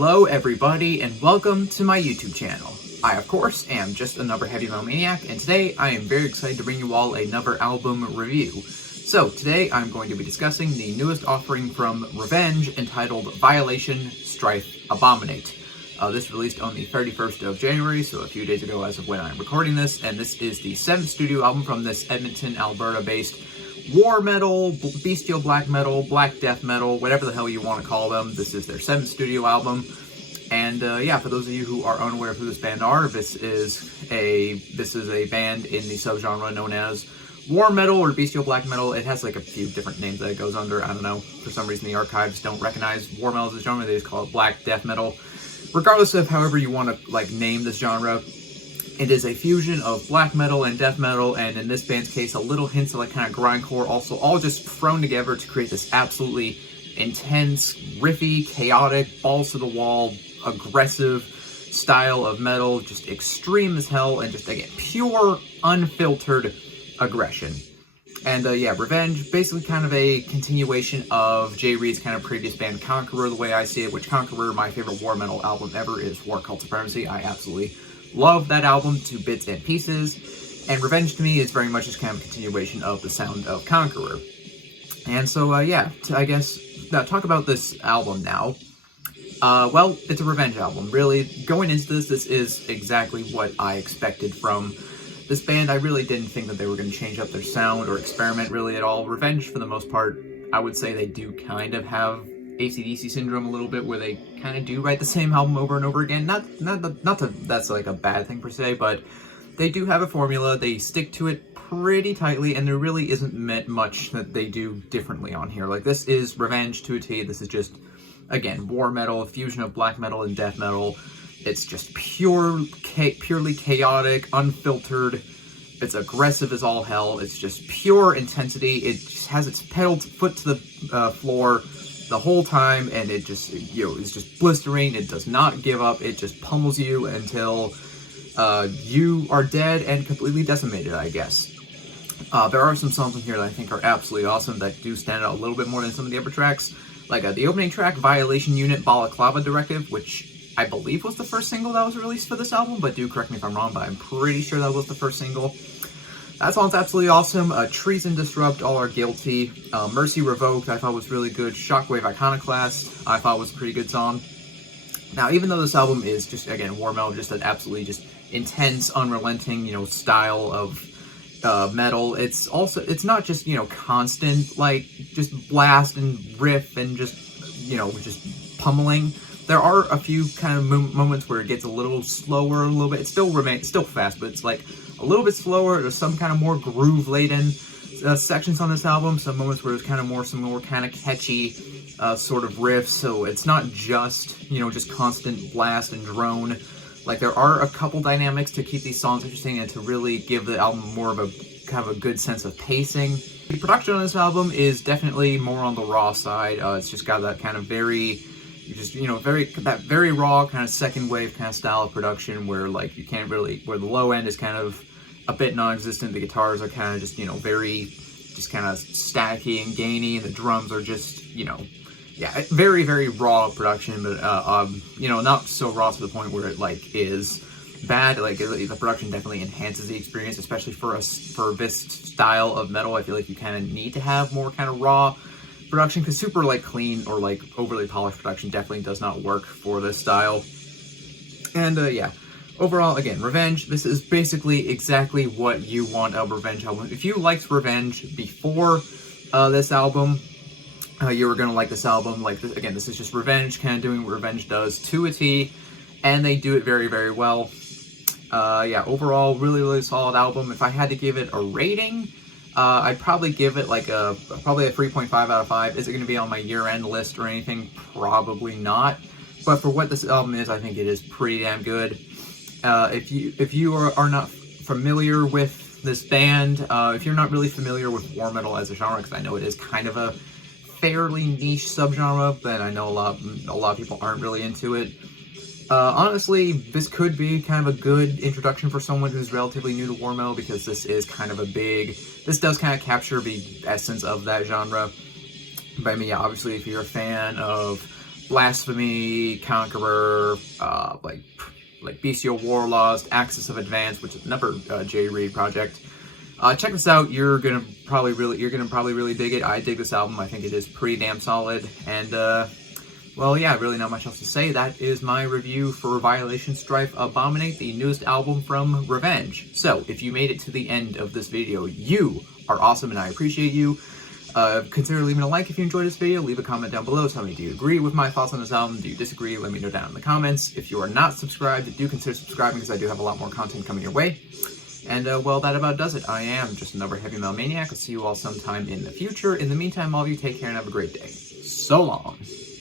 Hello everybody and welcome to my YouTube channel. I of course am just another heavy metal maniac, and today I am very excited to bring you all another album review. So today I'm going to be discussing the newest offering from Revenge entitled Violation.Strife.Abominate. This released on the 31st of January, so a few days ago as of when I'm recording this, and this is the 7th studio album from this Edmonton, Alberta-based war metal, bestial black metal, black death metal, whatever the hell you want to call them. This is their 7th studio album. And yeah, for those of you who are unaware of who this band are, this is a band in the subgenre known as war metal or bestial black metal. It has like a few different names that it goes under. I don't know. For some reason the archives don't recognize war metal as a genre. They just call it black death metal. Regardless of however you want to like name this genre, it is a fusion of black metal and death metal, and in this band's case, a little hints of like kind of grindcore, also all just thrown together to create this absolutely intense, riffy, chaotic, balls to the wall, aggressive style of metal, just extreme as hell, and just again, pure, unfiltered aggression. And yeah, Revenge, basically kind of a continuation of Jay Reed's kind of previous band Conqueror, the way I see it, which Conqueror, my favorite war metal album ever, is War Cult Supremacy. I absolutely love that album to bits and pieces, and Revenge to me is very much just kind of a continuation of the sound of Conqueror. And so, yeah, I guess, talk about this album now. Well, it's a Revenge album. Really, going into this is exactly what I expected from this band. I really didn't think that they were going to change up their sound or experiment really at all. Revenge, for the most part, I would say they do kind of have AC/DC syndrome a little bit, where they kind of do write the same album over and over again. Not that's like a bad thing per se, but they do have a formula. They stick to it pretty tightly, and there really isn't much that they do differently on here. Like, this is Revenge to a T. This is just, again, war metal, a fusion of black metal and death metal. It's just purely chaotic, unfiltered. It's aggressive as all hell. It's just pure intensity. It just has its pedal foot to the floor the whole time, and it just, is just blistering. It does not give up. It just pummels you until you are dead and completely decimated, I guess. There are some songs in here that I think are absolutely awesome that do stand out a little bit more than some of the other tracks. Like the opening track, Violation Unit Balaclava Directive, which I believe was the first single that was released for this album, but do correct me if I'm wrong, but I'm pretty sure that was the first single. That song's absolutely awesome. Treason Disrupt, All Are Guilty. Mercy Revoked, I thought was really good. Shockwave Iconoclast, I thought was a pretty good song. Now, even though this album is just, again, war metal, just an absolutely just intense, unrelenting, style of metal, it's not just, constant, like, just blast and riff and just, just pummeling. There are a few kind of moments where it gets a little slower, a little bit. It still fast, but it's like a little bit slower. There's some kind of more groove-laden sections on this album. Some moments where there's kind of some more kind of catchy sort of riffs. So it's not just, just constant blast and drone. Like, there are a couple dynamics to keep these songs interesting and to really give the album more of a kind of a good sense of pacing. The production on this album is definitely more on the raw side. It's just got that kind of very very raw kind of second wave kind of style of production, where like you can't really, where the low end is kind of a bit non-existent. The guitars are kind of just, very just kind of staticky and gainy, and the drums are just, yeah, very, very raw production, but not so raw to the point where it like is bad. Like, the production definitely enhances the experience, especially for this style of metal. I feel like you kind of need to have more kind of raw production, because super like clean or like overly polished production definitely does not work for this style. And yeah, overall, again, Revenge, this is basically exactly what you want a Revenge album. If you liked Revenge before this album, you were gonna like this album. Like, again, this is just Revenge kind of doing what Revenge does to a T, and they do it very, very well. Yeah, overall, really, really solid album. If I had to give it a rating, I'd probably give it like probably a 3.5 out of 5. Is it going to be on my year-end list or anything? Probably not. But for what this album is, I think it is pretty damn good. If you are not familiar with this band, if you're not really familiar with war metal as a genre, because I know it is kind of a fairly niche subgenre, but I know a lot of people aren't really into it. Honestly, this could be kind of a good introduction for someone who's relatively new to war metal, because this is kind of this does kind of capture the essence of that genre. But I mean, yeah, obviously, if you're a fan of Blasphemy, Conqueror, like Bestial Warlust, Axis of Advance, which is another Jay Reed project. Check this out. You're gonna probably really dig it. I dig this album. I think it is pretty damn solid. And well, yeah, really not much else to say. That is my review for Violation.Strife.Abominate, the newest album from Revenge. So, if you made it to the end of this video, you are awesome and I appreciate you. Consider leaving a like if you enjoyed this video. Leave a comment down below. Tell me, do you agree with my thoughts on this album? Do you disagree? Let me know down in the comments. If you are not subscribed, do consider subscribing because I do have a lot more content coming your way. And, well, that about does it. I am just another Heavy Metal Maniac. I'll see you all sometime in the future. In the meantime, all of you take care and have a great day. So long.